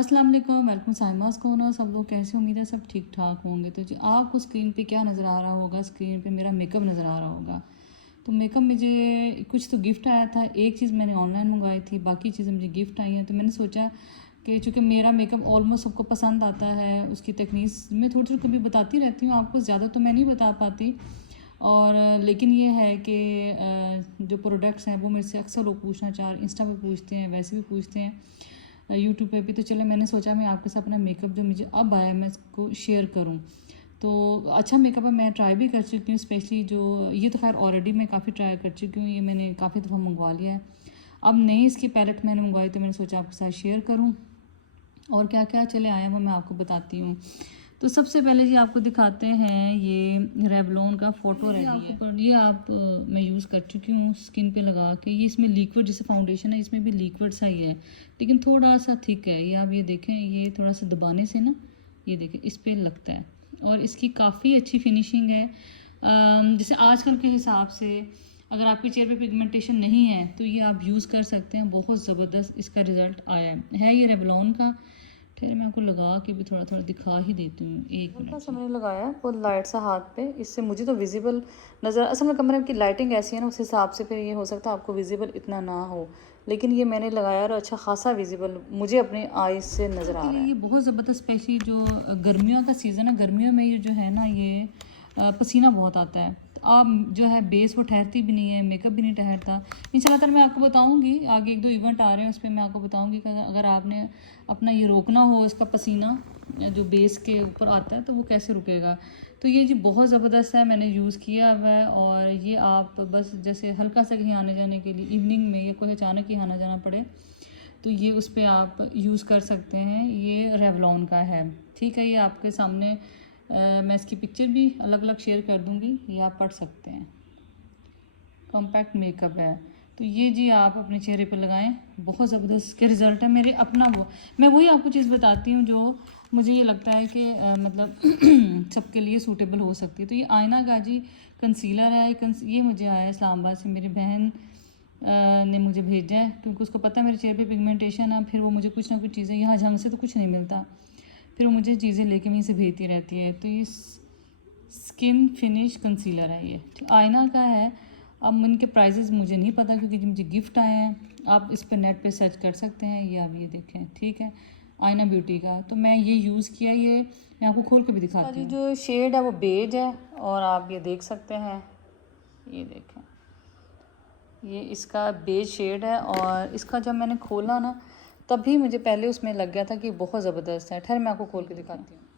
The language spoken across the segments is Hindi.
अस्सलाम वालेकुम, वेलकम साइमास कॉर्नर। सब लोग कैसे, उम्मीद है सब ठीक ठाक होंगे। तो जी आपको स्क्रीन पे क्या नज़र आ रहा होगा, स्क्रीन पे मेरा मेकअप नज़र आ रहा होगा। तो मेकअप मुझे कुछ तो गिफ्ट आया था, एक चीज़ मैंने ऑनलाइन मंगवाई थी, बाकी चीज़ें मुझे गिफ्ट आई हैं। तो मैंने सोचा कि चूँकि मेरा मेकअप ऑलमोस्ट सबको पसंद आता है, उसकी टेक्निक्स मैं थोड़ी थोड़ी कभी बताती रहती हूँ आपको, ज़्यादा तो मैं नहीं बता पाती। और लेकिन ये है कि जो प्रोडक्ट्स हैं वो मेरे से अक्सर लोग पूछना चाह रहे, इंस्टा पे पूछते हैं, वैसे भी पूछते हैं, यूट्यूब पे भी। तो चलो मैंने सोचा मैं आपके साथ अपना मेकअप जो मुझे अब आया मैं इसको शेयर करूं। तो अच्छा मेकअप है, मैं ट्राई भी कर चुकी हूँ, स्पेशली जो ये तो खैर ऑलरेडी मैं काफ़ी ट्राई कर चुकी हूँ, ये मैंने काफ़ी दफ़ा मंगवा लिया है। अब नई इसकी पैलेट मैंने मंगवाई तो मैंने सोचा आपके साथ शेयर करूँ और क्या क्या चले आए हैं वो मैं आपको बताती हूँ। तो सबसे पहले जी आपको दिखाते हैं ये रेवलॉन का फ़ोटो रेडी है। ये आप मैं यूज़ कर चुकी हूँ स्किन पे लगा के। ये इसमें लिक्विड जैसे फाउंडेशन है, इसमें भी लिक्विड सा ही है लेकिन थोड़ा सा थिक है। ये आप ये देखें, ये थोड़ा सा दबाने से ना ये देखें इस पर लगता है और इसकी काफ़ी अच्छी फिनिशिंग है। जैसे आजकल के हिसाब से अगर आपके चेहरे पे पिगमेंटेशन नहीं है तो ये आप यूज़ कर सकते हैं। बहुत ज़बरदस्त इसका रिज़ल्ट आया है ये रेवलॉन का। फिर मैं आपको लगा के भी थोड़ा थोड़ा दिखा ही देती हूँ, एक हल्का मिनट सा से। मैंने लगाया है बहुत लाइट सा हाथ पे, इससे मुझे तो विजिबल नज़र, असल में कमरे की लाइटिंग ऐसी है ना, उस हिसाब से फिर ये हो सकता है आपको विजिबल इतना ना हो, लेकिन ये मैंने लगाया और अच्छा खासा विजिबल मुझे अपनी आईज से नज़र के आ लिए रहा ये है। बहुत ज़बरदस्त, स्पेशली जो गर्मियों का सीज़न है, गर्मियों में ये जो है ना ये पसीना बहुत आता है। तो आप जो है बेस वो ठहरती भी नहीं है, मेकअप भी नहीं ठहरता। इंशाल्लाह ताला मैं आपको बताऊंगी, आगे एक दो इवेंट आ रहे हैं उस पर मैं आपको बताऊंगी कि अगर आपने अपना ये रोकना हो इसका पसीना जो बेस के ऊपर आता है तो वो कैसे रुकेगा। तो ये जी बहुत ज़बरदस्त है, मैंने यूज़ किया हुआ है। और ये आप बस जैसे हल्का सा कहीं आने जाने के लिए इवनिंग में या कोई अचानक ही आना जाना पड़े तो ये उस पर आप यूज़ कर सकते हैं। ये रेवलॉन का है, ठीक है। ये आपके सामने मैं इसकी पिक्चर भी अलग अलग शेयर कर दूँगी, ये आप पढ़ सकते हैं। कॉम्पैक्ट मेकअप है। तो ये जी आप अपने चेहरे पे लगाएं, बहुत ज़बरदस्त इसके रिज़ल्ट है। मेरे अपना वो मैं वही आपको चीज़ बताती हूँ जो मुझे ये लगता है कि मतलब सबके लिए सूटेबल हो सकती है। तो ये आईना का जी कंसीलर है। ये मुझे आया है इस्लामाबाद से, मेरी बहन ने मुझे भेजा है क्योंकि उसको पता है मेरे चेहरे पे पिगमेंटेशन है। फिर वो मुझे कुछ ना कुछ चीज़ें, यहाँ झंग से तो कुछ नहीं मिलता, फिर वो मुझे चीज़ें लेके वहीं से भेजती रहती है। तो ये स्किन फिनिश कंसीलर है, ये आईना का है। अब इनके प्राइजेज़ मुझे नहीं पता क्योंकि मुझे गिफ्ट आए हैं। आप इस पर नेट पे सर्च कर सकते हैं। ये आप ये देखें, ठीक है, आईना ब्यूटी का। तो मैं ये यूज़ किया, ये मैं आपको खोल के भी दिखाती जी हूँ। जो शेड है वो बेज है और आप ये देख सकते हैं, ये देखें, ये इसका बेज शेड है। और इसका जब मैंने खोला ना तभी मुझे पहले उसमें लग गया था कि बहुत ज़बरदस्त है। ठहर मैं आपको खोल के दिखाती हूँ।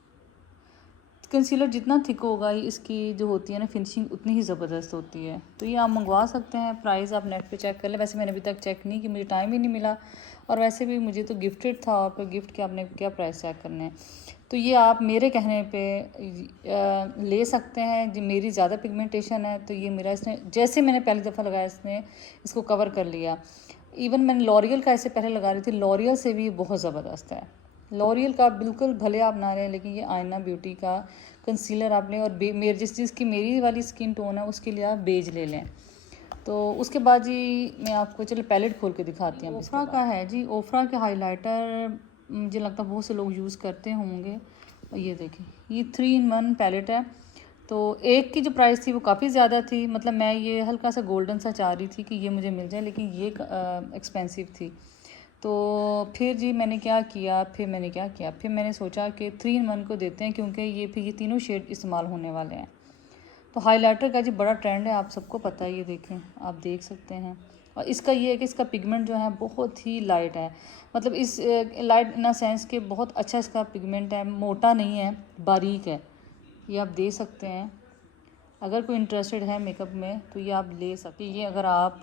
कंसीलर जितना थिक होगा इसकी जो होती है ना फिनिशिंग उतनी ही ज़बरदस्त होती है। तो ये आप मंगवा सकते हैं। प्राइस आप नेट पे चेक कर लें, वैसे मैंने अभी तक चेक नहीं कि मुझे टाइम ही नहीं मिला, और वैसे भी मुझे तो गिफ्टेड था और फिर गिफ्ट के आपने क्या प्राइस चेक करने हैं। तो ये आप मेरे कहने पे ले सकते हैं। जो मेरी ज़्यादा पिगमेंटेशन है तो ये मेरा इसने जैसे मैंने पहली दफ़ा लगाया इसने इसको कवर कर लिया। इवन मैंने लॉरियल का इससे पहले लगा रही थी, लॉरियल से भी बहुत ज़बरदस्त है। लॉरियल का बिल्कुल भले आप ना लें, लेकिन ये आईना ब्यूटी का कंसीलर आप लें। और मेरे जिस चीज़ की मेरी वाली स्किन टोन है उसके लिए आप बेज ले लें। तो उसके बाद जी मैं आपको चलो पैलेट खोल के दिखाती हूँ। ओफ्रा का है जी, ओफ्रा के हाइलाइटर मुझे लगता है बहुत से लोग यूज़ करते होंगे। और ये देखें, ये 3 in 1 पैलेट है। तो एक की जो प्राइस थी वो काफ़ी ज़्यादा थी, मतलब मैं ये हल्का सा गोल्डन सा चाह रही थी कि ये मुझे मिल जाए, लेकिन ये एक्सपेंसिव थी। तो फिर जी मैंने क्या किया, फिर मैंने सोचा कि 3 in 1 को देते हैं क्योंकि ये फिर ये तीनों शेड इस्तेमाल होने वाले हैं। तो हाइलाइटर का जी बड़ा ट्रेंड है, आप सबको पता है। ये देखें, आप देख सकते हैं। और इसका ये है कि इसका पिगमेंट जो है बहुत ही लाइट है, मतलब इस लाइट इन अ सेंस के बहुत अच्छा इसका पिगमेंट है, मोटा नहीं है, बारीक है। ये आप दे सकते हैं। अगर कोई इंटरेस्टेड है मेकअप में तो ये आप ले सकते हैं। ये अगर आप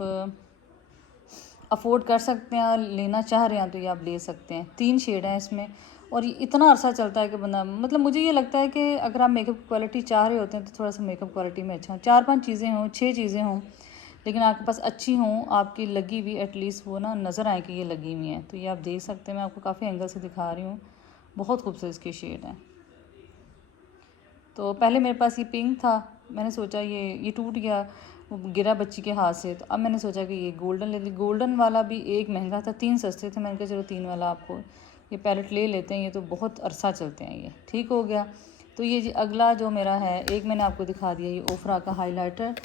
अफोर्ड कर सकते हैं, लेना चाह रहे हैं तो ये आप ले सकते हैं। 3 शेड हैं इसमें और ये इतना अरसा चलता है कि बंदा, मतलब मुझे ये लगता है कि अगर आप मेकअप क्वालिटी चाह रहे होते हैं तो थोड़ा सा मेकअप क्वालिटी में अच्छा हो, 4-5 चीज़ें हों, 6 चीज़ें हों, लेकिन आपके पास अच्छी हों, आपकी लगी हुई एटलीस्ट वो ना नज़र आए कि ये लगी हुई है। तो ये आप देख सकते हैं, मैं आपको काफ़ी एंगल से दिखा रही हूँ। बहुत खूबसूरत इसके शेड हैं। तो पहले मेरे पास ये पिंक था, मैंने सोचा ये टूट गया, वो गिरा बच्ची के हाथ से। तो अब मैंने सोचा कि ये गोल्डन ले ली। गोल्डन वाला भी एक महंगा था, 3 सस्ते थे। मैंने कहा चलो 3 वाला आपको ये पैलेट ले लेते हैं, ये तो बहुत अरसा चलते हैं। ये ठीक हो गया। तो ये जी अगला जो मेरा है, एक मैंने आपको दिखा दिया, ये ओफ्रा का हाइलाइटर।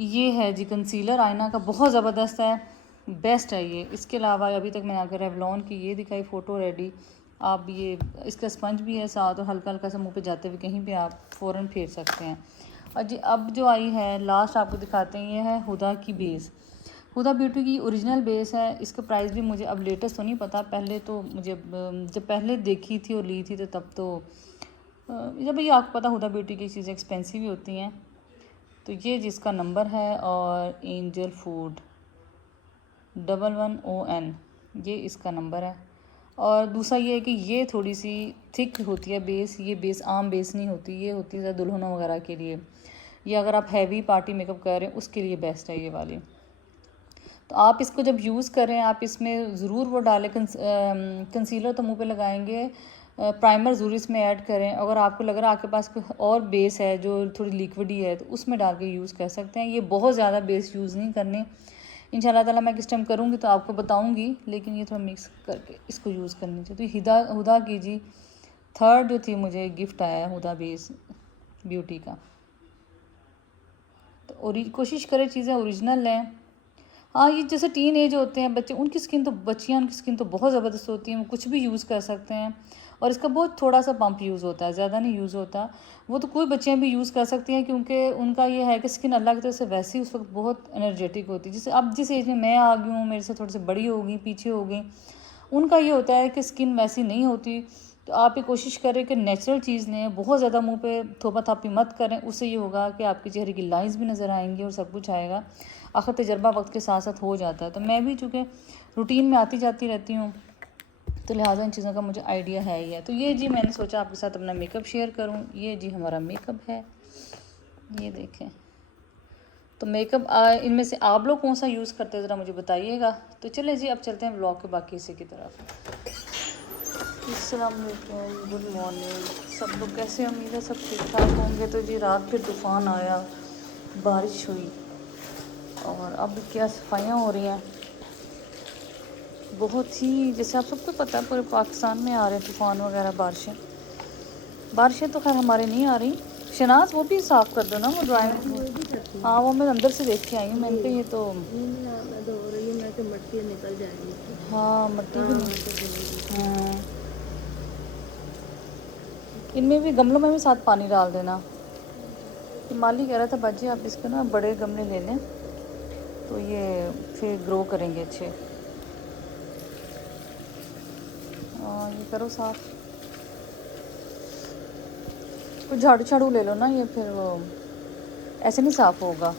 ये है जी कंसीलर आईना का, बहुत ज़बरदस्त है, बेस्ट है ये। इसके अलावा अभी तक मैंने आपको रेवलॉन की ये दिखाई फ़ोटो रेडी। आप ये इसका स्पंज भी है साथ, और हल्का हल्का सा मुंह पे जाते हुए कहीं भी आप फ़ौरन फेर सकते हैं। और जी अब जो आई है लास्ट आपको दिखाते हैं, ये है हुदा की बेस। हुदा ब्यूटी की ओरिजिनल बेस है। इसका प्राइस भी मुझे अब लेटेस्ट तो नहीं पता, पहले तो मुझे जब पहले देखी थी और ली थी तो तब तो जब ये आपको पता हुदा ब्यूटी की चीज़ें एक्सपेंसिव ही होती हैं। तो ये जिसका नंबर है, और एंजल फूड 11ON, ये इसका नंबर है। और दूसरा ये है कि ये थोड़ी सी थिक होती है बेस, ये बेस आम बेस नहीं होती, ये होती है दुल्हनों वगैरह के लिए, या अगर आप हैवी पार्टी मेकअप कर रहे हैं उसके लिए बेस्ट है ये वाली। तो आप इसको जब यूज़ करें, आप इसमें ज़रूर वो डालें, कंसीलर तो मुंह पे लगाएंगे, प्राइमर ज़रूर इसमें ऐड करें। अगर आपको लग रहा है आपके पास कोई और बेस है जो थोड़ी लिक्विडी है, तो उसमें डाल के यूज़ कर सकते हैं। ये बहुत ज़्यादा बेस यूज़ नहीं करने, इंशाल्लाह ताला मैं किस टाइम करूँगी तो आपको बताऊँगी, लेकिन ये थोड़ा मिक्स करके इसको यूज़ करनी चाहिए। तो हुदा की जी थर्ड जो थी मुझे गिफ्ट आया है हुदा बेस ब्यूटी का। तो कोशिश करें चीज़ें ओरिजिनल लें। हाँ, ये जैसे टीन एज होते हैं बच्चे, उनकी स्किन तो उनकी स्किन तो बहुत ज़बरदस्त होती है, वो कुछ भी यूज़ कर सकते हैं। और इसका बहुत थोड़ा सा पंप यूज़ होता है, ज़्यादा नहीं यूज़ होता। वो तो कोई बच्चियाँ भी यूज़ कर सकती हैं, क्योंकि उनका ये है कि स्किन अल्लाह की तरफ से वैसे ही उस वक्त बहुत एनर्जेटिक होती है। जैसे अब जिस एज में मैं आ गई हूँ, मेरे से थोड़ी सी बड़ी हो गई, पीछे हो गई, उनका ये होता है कि स्किन वैसी नहीं होती। तो आप ये कोशिश करें कि नेचुरल चीज़ लें, बहुत ज़्यादा मुंह पे थोपा थापी मत करें, उससे ये होगा कि आपके चेहरे की लाइंस भी नज़र आएंगी और सब कुछ आएगा। आखिर तजर्बा वक्त के साथ साथ हो जाता है। तो मैं भी चूँकि रूटीन में आती जाती रहती हूँ, तो लिहाजा इन चीज़ों का मुझे आइडिया है ही है। तो ये जी मैंने सोचा आपके साथ अपना मेकअप शेयर करूँ। ये जी हमारा मेकअप है, ये देखें। तो मेकअप इनमें से आप लोग कौन सा यूज़ करते हैं ज़रा मुझे बताइएगा। तो चले जी अब चलते हैं ब्लॉग के बाकी हिस्से की तरफ। अस्सलाम वालेकुम, गुड मॉर्निंग, सब लोग कैसे हैं? उम्मीद है सब ठीक ठाक होंगे। तो जी रात फिर तूफ़ान आया, बारिश हुई, और अब क्या सफाइयाँ हो रही हैं। बहुत ही, जैसे आप सबको पता है पूरे पाकिस्तान में आ रहे हैं तूफ़ान वगैरह, बारिशें तो खैर हमारे नहीं आ रही। शनाज वो भी साफ़ कर दो ना, वो ड्राइंग। हाँ, वो मैं अंदर से देख के आई हूँ, मैंने कहा ये तो मट्टी निकल जाएगी। हाँ मट्टी भी। हाँ, इनमें भी गमलों में भी साथ पानी डाल देना। माली कह रहा था बाजी आप इसको ना बड़े गमले ले लें, तो ये फिर ग्रो करेंगे अच्छे। ये करो साफ, कुछ झाड़ू झाड़ू ले लो ना, ये फिर वो ऐसे नहीं साफ़ होगा।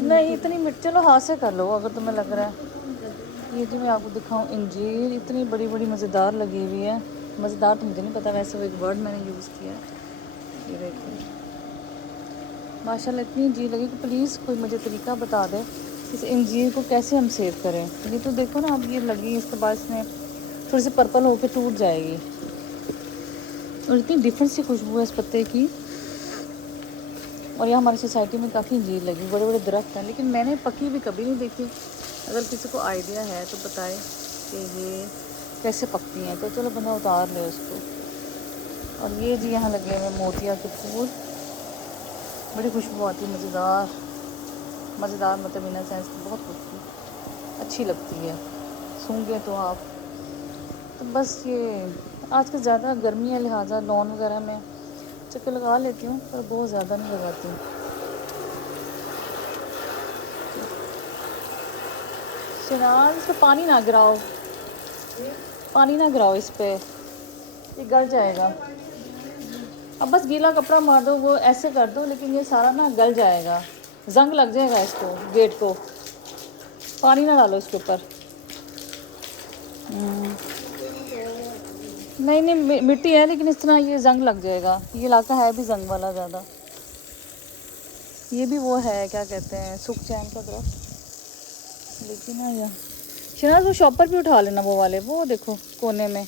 नहीं इतनी चलो हाथ से कर लो अगर तुम्हें लग रहा है। ये जो मैं आपको दिखाऊं, इंजीर इतनी बड़ी बड़ी मज़ेदार लगी हुई है। मज़ेदार तो मुझे नहीं पता, वैसे वो एक वर्ड मैंने यूज़ किया है। ये देखो माशाल्लाह इतनी इंजीर लगी कि प्लीज़ कोई मुझे तरीका बता दे इस इंजीर को कैसे हम सेव करें। ये तो देखो ना, अब ये लगी, इसके बाद इसमें थोड़ी सी पर्पल होकर टूट जाएगी, और इतनी डिफरेंट सी खुशबू है इस पत्ते की। और यहाँ हमारी सोसाइटी में काफ़ी इंजीर लगी, बड़े बड़े दरख्त हैं, लेकिन मैंने पकी भी कभी नहीं देखी। अगर किसी को आइडिया है तो बताए कि ये कैसे पकती हैं, तो चलो बंदा उतार ले उसको। और ये जी यहाँ लगे हुए मोतिया के फूल, बड़ी खुशबू आती है, मज़ेदार मतलब इन सेंस बहुत खुशबू अच्छी लगती है, सूंघे तो आप। तो बस ये आज कल ज़्यादा गर्मी है, लिहाजा लॉन वगैरह में चक्कर लगा लेती हूँ, पर बहुत ज़्यादा नहीं लगाती हूँ। शनाज इस पर पानी ना गिराओ, पानी ना गिराओ इस पर, ये गल जाएगा। अब बस गीला कपड़ा मार दो, वो ऐसे कर दो, लेकिन ये सारा ना गल जाएगा, जंग लग जाएगा इसको, गेट को। पानी ना डालो इसके ऊपर। नहीं नहीं मिट्टी है, लेकिन इस तरह ये जंग लग जाएगा। ये इलाका है भी जंग वाला ज़्यादा। ये भी वो है क्या कहते हैं, सुख चैन का दरख्त। लेकिन ना यार शनाज वो शॉपर भी उठा लेना, वो वाले, वो देखो कोने में।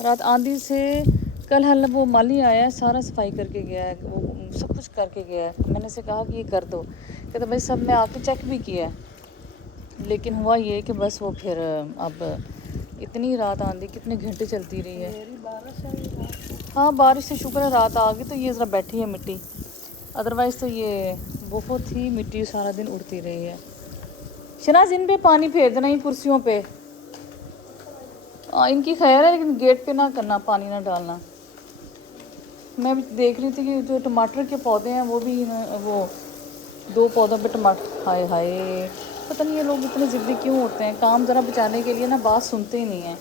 रात आंधी से कल हल वो माली आया है, सारा सफाई करके गया है, वो सब कुछ करके गया है। मैंने से कहा कि ये कर दो, कहते भाई सब मैं आके चेक भी किया है, लेकिन हुआ ये कि बस वो फिर अब इतनी रात आंधी कितने घंटे चलती रही है। हाँ बारिश से शुक्र है रात आ गई, तो ये ज़रा बैठी है मिट्टी, अदरवाइज़ तो ये बहुत ही मिट्टी सारा दिन उड़ती रही है। शनाज इन पे पानी फेर देना, इन कुर्सियों पे। इनकी खैर है, लेकिन गेट पे ना करना, पानी ना डालना। मैं भी देख रही थी कि जो टमाटर के पौधे हैं वो भी वो 2 पौधों पे टमाटर, हाय हाय पता नहीं ये लोग इतने ज़िद्दी क्यों होते हैं, काम ज़रा बचाने के लिए ना बात सुनते ही नहीं हैं।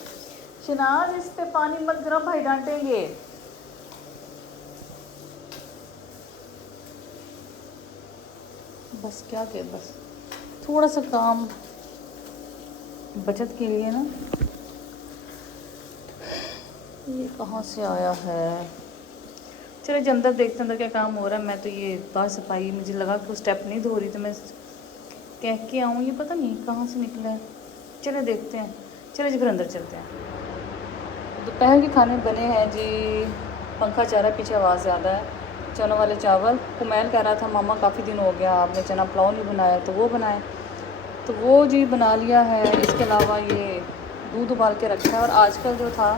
शनाज इस पे पानी मत गिरा, भाई डांटेंगे। बस क्या कहे, बस थोड़ा सा काम बचत के लिए ना। ये कहाँ से आया है, चले जी अंदर देखते अंदर क्या काम हो रहा है। मैं तो ये बाहर सफाई, मुझे लगा कि वो स्टेप नहीं धो रही, तो मैं कह के आऊँ, ये पता नहीं कहाँ से निकला है। चले देखते हैं, चले जी फिर अंदर चलते हैं। दोपहर के खाने बने हैं जी, पंखा चल रहा है, पीछे आवाज़ ज़्यादा है। चनों वाले चावल, कुमैल कह रहा था मामा काफ़ी दिन हो गया आपने चना पुलाव नहीं बनाया, तो वो बनाए, तो वो जी बना लिया है। इसके अलावा ये दूध उबाल के रखा है, और आजकल जो था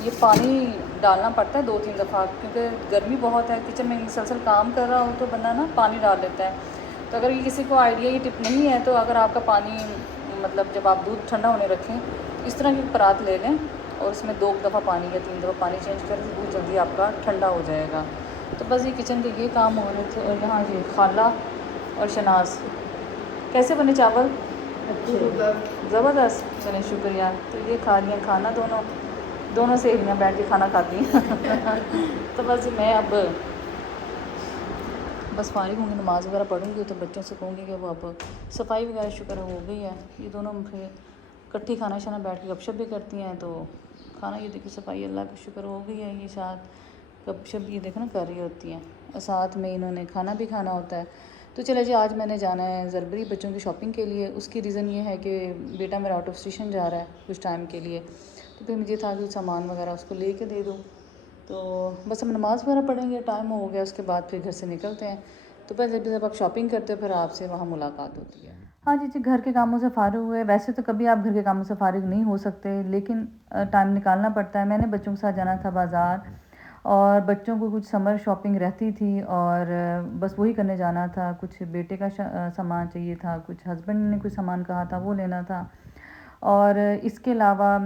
ये पानी डालना पड़ता है 2-3 दफ़ा, क्योंकि गर्मी बहुत है, किचन में मुसलसल काम कर रहा हो तो बंदा ना पानी डाल लेता है। तो अगर ये किसी को आइडिया, ये टिप नहीं है, तो अगर आपका पानी मतलब जब आप दूध ठंडा होने रखें, इस तरह की परात ले लें और इसमें 2 दफ़ा पानी या 3 दफ़ा पानी चेंज करें, तो दूध जल्दी आपका ठंडा हो जाएगा। तो बस ये किचन के ये काम हो रहे थे। और यहाँ ये खाला और शनाज, कैसे बने चावल? ज़बरदस्त, चलें शुक्रिया। तो ये खा लिया खाना, दोनों सहेलियाँ बैठ के खाना खाती हैं। तो बस मैं अब बस फारिग होंगी, नमाज़ वगैरह पढ़ूँगी, तो बच्चों से कहूँगी कि वो अब सफाई वगैरह शुक्र हो गई है। ये दोनों फिर इकट्ठी खाना शाना बैठ के गपशप भी करती हैं, तो खाना ये देखिए सफाई अल्लाह का शुक्र हो गई है। ये साथ गपशप ये देखो ना कर रही होती हैं, और साथ में इन्होंने खाना भी खाना होता है। तो चले जी, आज मैंने जाना है ज़रबरी बच्चों की शॉपिंग के लिए। उसकी रीज़न ये है कि बेटा मेरा आउट ऑफ स्टेशन जा रहा है कुछ टाइम के लिए, तो फिर मुझे था कि सामान वगैरह उसको ले के दे दूँ। तो बस हम नमाज़ वगैरह पढ़ेंगे, टाइम हो गया, उसके बाद फिर घर से निकलते हैं। तो पहले जब आप शॉपिंग करते हो फिर आपसे वहाँ मुलाकात होती है। हाँ जी जी, घर के कामों से फ़ारिग हुए। वैसे तो कभी आप घर के कामों से फ़ारिग नहीं हो सकते, लेकिन टाइम निकालना पड़ता है। मैंने बच्चों के साथ जाना था बाज़ार, और बच्चों को कुछ समर शॉपिंग रहती थी, और बस वही करने जाना था। कुछ बेटे का सामान चाहिए था, कुछ हस्बैंड ने कुछ सामान कहा था वो लेना था, और इसके अलावा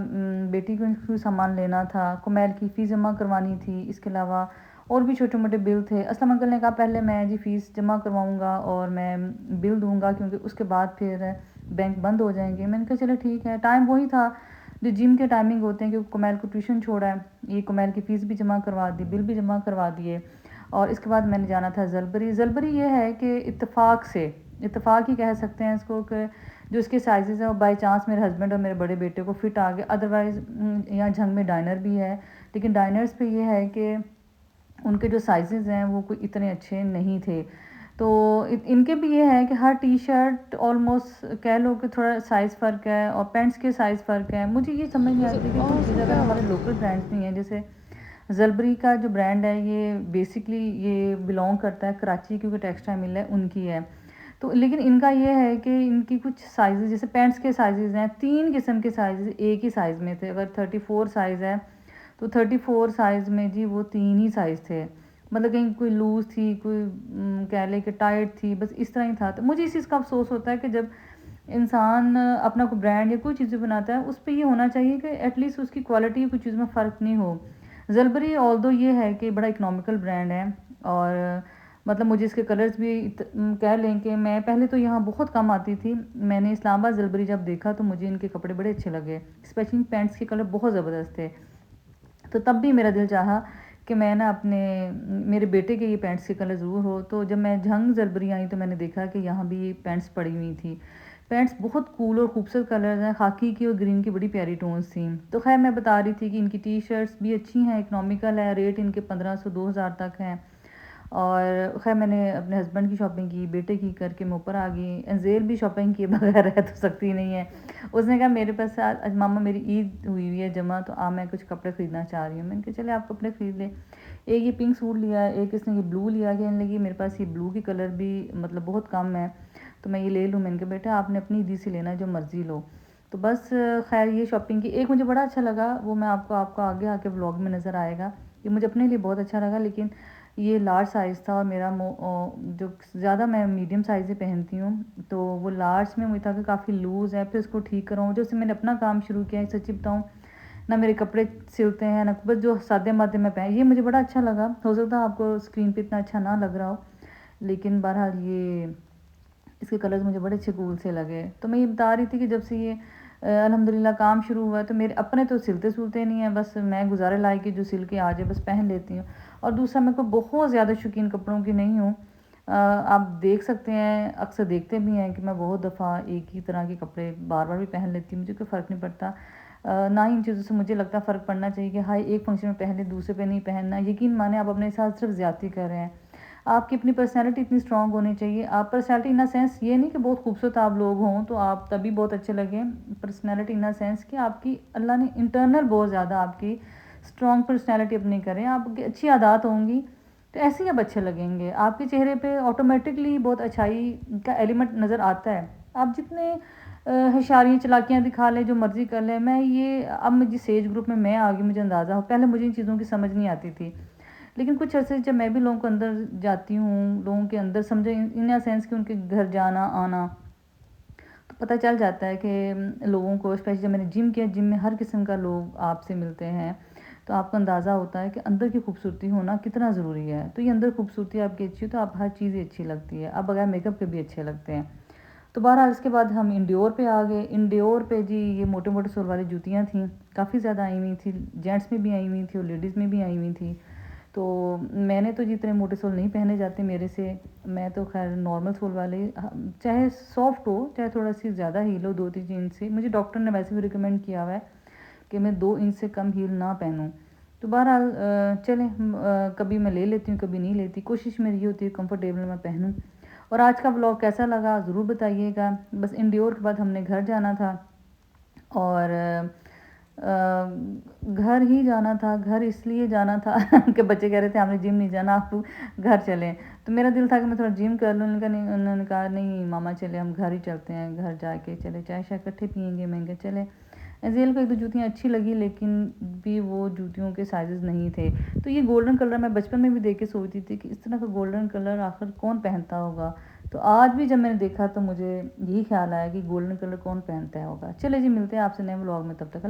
बेटी को कुछ सामान लेना था, कुमैल की फ़ीस जमा करवानी थी। इसके अलावा और भी छोटे मोटे बिल थे। असलम अंकल ने कहा पहले मैं जी फ़ीस जमा करवाऊँगा और मैं बिल दूँगा, क्योंकि उसके बाद फिर बैंक बंद हो जाएंगे। मैंने कहा चलो ठीक है। टाइम वही था जो जिम के टाइमिंग होते हैं, क्योंकि कुमैल को ट्यूशन छोड़ा है, ये कुमैल की फ़ीस भी जमा करवा दी, बिल भी जमा करवा दिए। और इसके बाद मैंने जाना था ज़लबरी ये है कि इत्तेफाक ही कह सकते हैं इसको, कि जो इसके साइज़ हैं वो बाई चांस मेरे हस्बैंड और मेरे बड़े बेटे को फ़िट आ गए। अदरवाइज़ यहाँ झंग में डाइनर भी है, लेकिन डाइनर्स पे ये है कि उनके जो साइज़ हैं वो कोई इतने अच्छे नहीं थे। तो इनके भी ये है कि हर टी शर्ट ऑलमोस्ट कह लो कि थोड़ा साइज़ फ़र्क है, और पैंट्स के साइज़ फ़र्क है। मुझे ये समझ नहीं आती कि कुछ चीज़ अगर हमारे लोकल ब्रांड्स नहीं हैं, जैसे ज़लबरी का जो ब्रांड है ये बेसिकली ये बिलोंग करता है कराची, क्योंकि टेक्सटाइल मिल है उनकी है। तो लेकिन इनका ये है कि इनकी कुछ साइज़, जैसे पैंट्स के साइज़ हैं, 3 किस्म के साइज़ एक ही साइज़ में थे। अगर 34 साइज़ है तो 34 साइज़ में जी वो 3 ही साइज़ थे। मतलब कहीं कोई लूज़ थी, कोई कह लें कि टाइट थी, बस इस तरह ही था। तो मुझे इस चीज़ का अफ़सोस होता है कि जब इंसान अपना कोई ब्रांड या कोई चीज़ें बनाता है, उस पे ये होना चाहिए कि एटलीस्ट उसकी क्वालिटी या कुछ चीज़ में फ़र्क नहीं हो। ज़लबरी ऑल्दो ये है कि बड़ा इकोनॉमिकल ब्रांड है, और मतलब मुझे इसके कलर्स भी कह लें कि मैं पहले तो यहाँ बहुत कम आती थी। मैंने इस्लामाबाद ज़लबरी जब देखा तो मुझे इनके कपड़े बड़े अच्छे लगे, स्पेशली पैंट्स के कलर बहुत ज़बरदस्त थे। तो तब भी मेरा दिल चाहा कि मैं ना अपने मेरे बेटे के ये पैंट्स के कलर ज़रूर हो। तो जब मैं झंग ज़लबरी आई तो मैंने देखा कि यहाँ भी ये पैंट्स पड़ी हुई थी। पैंट्स बहुत कूल और खूबसूरत कलर्स हैं, खाकी की और ग्रीन की बड़ी प्यारी टोन्स थी। तो खैर मैं बता रही थी कि इनकी टी शर्ट्स भी अच्छी हैं, इकनॉमिकल है, रेट इनके 1500-2000 तक हैं। और खैर मैंने अपने हस्बैंड की शॉपिंग की, बेटे की करके मैं ऊपर आ गई। अंजेल भी शॉपिंग किए बगैर रह तो सकती नहीं है। उसने कहा मेरे पास आज मामा मेरी ईद हुई हुई है जमा, तो मैं कुछ कपड़े ख़रीदना चाह रही हूँ। मैंने कहा चले आप कपड़े ख़रीद लें। एक ये पिंक सूट लिया, एक इसने ये ब्लू लिया, कहने लगी मेरे पास ये ब्लू की कलर भी मतलब बहुत कम है। तो मैं ये ले लूँ। मैंने कहा बेटा आपने अपनी ईदी से लेना है, जो मर्ज़ी लो। तो बस खैर ये शॉपिंग की एक मुझे बड़ा अच्छा लगा, वो मैं आपको आगे आके व्लॉग में नज़र आएगा। ये मुझे अपने लिए बहुत अच्छा लगा, लेकिन ये लार्ज साइज़ था और मेरा जो ज़्यादा मैं मीडियम साइज़ ही पहनती हूँ, तो वो लार्ज में मुझे था कि काफ़ी लूज़ है, फिर उसको ठीक कराऊँ। जब से मैंने अपना काम शुरू किया है, सच्ची बताऊँ, ना मेरे कपड़े सिलते हैं, ना बस जो सादे मादे मैं पहन, ये मुझे बड़ा अच्छा लगा। हो सकता है आपको स्क्रीन पे इतना अच्छा ना लग रहा हो, लेकिन बहरहाल ये इसके कलर्स मुझे बड़े अच्छे कूल से लगे। तो मैं ये बता रही थी कि जब से ये अल्हम्दुलिल्लाह काम शुरू हुआ है, तो मेरे अपने तो सिलते नहीं हैं, बस मैं गुज़ारे लायक की जो सिल के आ जाए बस पहन लेती हूँ। और दूसरा मैं कोई बहुत ज़्यादा शौकीन कपड़ों की नहीं हूँ। आप देख सकते हैं, अक्सर देखते भी हैं कि मैं बहुत दफ़ा एक ही तरह के कपड़े बार-बार भी पहन लेती हूँ, मुझे कोई फ़र्क नहीं पड़ता। ना ही इन चीज़ों से मुझे लगता फ़र्क पड़ना चाहिए कि हाय एक फंक्शन में पहन ले, दूसरे पे नहीं पहनना। यकीन माने आप अपने साथ सिर्फ ज़्यादती कर रहे हैं। आपकी अपनी पर्सनैलिटी इतनी स्ट्रॉन्ग होनी चाहिए। आप पर्सनैलिटी इन अ सेंस ये नहीं कि बहुत खूबसूरत आप लोग हों तो आप तभी बहुत अच्छे लगें। पर्सनैलिटी इन अ सेंस कि आपकी अल्लाह ने इंटरनल बहुत ज़्यादा आपकी स्ट्रॉन्ग पर्सनैलिटी अपनी करें, आपकी अच्छी आदत होंगी, तो ऐसे ही आप अच्छे लगेंगे। आपके चेहरे पे ऑटोमेटिकली बहुत अच्छाई का एलिमेंट नज़र आता है। आप जितने होशियारियाँ चालाकियाँ दिखा लें, जो मर्ज़ी कर लें, मैं ये अब मैं जिस एज ग्रुप में मैं आ गई, मुझे अंदाज़ा हो, पहले मुझे इन चीज़ों की समझ नहीं आती थी। लेकिन कुछ अर्से जब मैं भी लोगों को अंदर जाती हूँ, लोगों के अंदर समझे इन अ सेंस कि उनके घर जाना आना, तो पता चल जाता है कि लोगों को, स्पेशली जब मैंने जिम किया, जिम में हर किस्म का लोग आपसे मिलते हैं, तो आपको अंदाज़ा होता है कि अंदर की खूबसूरती होना कितना ज़रूरी है। तो ये अंदर खूबसूरती आपकी अच्छी हो तो आप हर चीज़ ही अच्छी लगती है, आप बगैर मेकअप के भी अच्छे लगते हैं। तो बहरहाल इसके बाद हम इंडोर पे आ गए। इंडोर पे जी ये मोटे-मोटे सोल वाली जूतियाँ थीं, काफ़ी ज़्यादा आई हुई थी, जेंट्स में भी आई हुई थी और लेडीज़ में भी आई हुई थी। तो मैंने तो जितने मोटे सोल नहीं पहने जाते मेरे से, मैं तो खैर नॉर्मल सोल वाले चाहे सॉफ्ट हो, चाहे थोड़ा-सी ज़्यादा हील हो 2-3 इंच से, मुझे डॉक्टर ने वैसे भी रिकमेंड किया हुआ है कि मैं 2 इंच से कम हील ना पहनूँ। तो बहरहाल चलें कभी मैं ले लेती हूँ, कभी नहीं लेती। कोशिश मेरी ये होती है कंफर्टेबल मैं पहनूँ। और आज का व्लॉग कैसा लगा ज़रूर बताइएगा। बस इंडोर के बाद हमने घर जाना था और घर ही जाना था। घर इसलिए जाना था कि बच्चे कह रहे थे हमने जिम नहीं जाना, आप घर चलें। तो मेरा दिल था कि मैं थोड़ा जिम कर लूँ, उन्होंने कहा नहीं मामा चले हम घर ही चलते हैं, घर जाके चले चाय शाय इकट्ठे पियेंगे। मैंने कहा चले। ज़ेल को 1-2 जूतियाँ अच्छी लगी, लेकिन भी वो जूतियों के साइज़ नहीं थे। तो ये गोल्डन कलर मैं बचपन में भी देख के सोचती थी कि इस तरह का गोल्डन कलर आखिर कौन पहनता होगा। तो आज भी जब मैंने देखा तो मुझे यही ख्याल आया कि गोल्डन कलर कौन पहनता होगा। चलिए जी, मिलते हैं आपसे नए व्लॉग में, तब तक